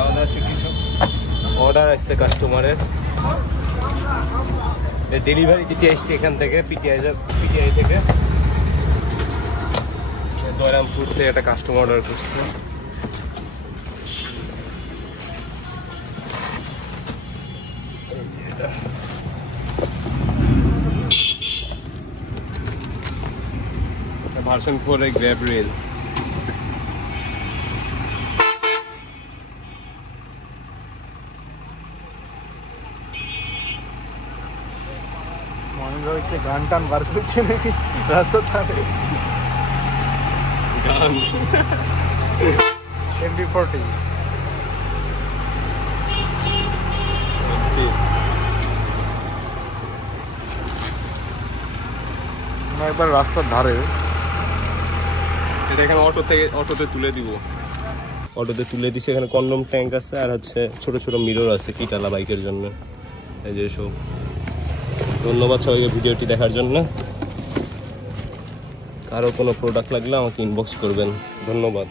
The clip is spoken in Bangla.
আমাদের আছে কিছু অর্ডার আসছে কাস্টমারের, ডেলিভারি দিতে আসছে এখান থেকে পিটিআই থেকে। দয়রামপুর থেকে একটা কাস্টমার অর্ডার করছে। ভার্সন 4 এর গ্র্যাব রেল। মনে হচ্ছে গান টান বার করছে নাকি রাস্তা ধারে। গান MD40 একবার রাস্তার ধারে। এটা এখানে অটোতে তুলে দিব। অটোতে তুলে দিছে। এখানে কন্ডম ট্যাঙ্ক আছে আর হচ্ছে ছোট ছোট মিরর আছে কিটালা বাইকের জন্য। এই যে সব। ধন্যবাদ সবাইকে ভিডিওটি দেখার জন্য। কারো কোনো প্রোডাক্ট লাগলে আমাকে ইনবক্স করবেন। ধন্যবাদ।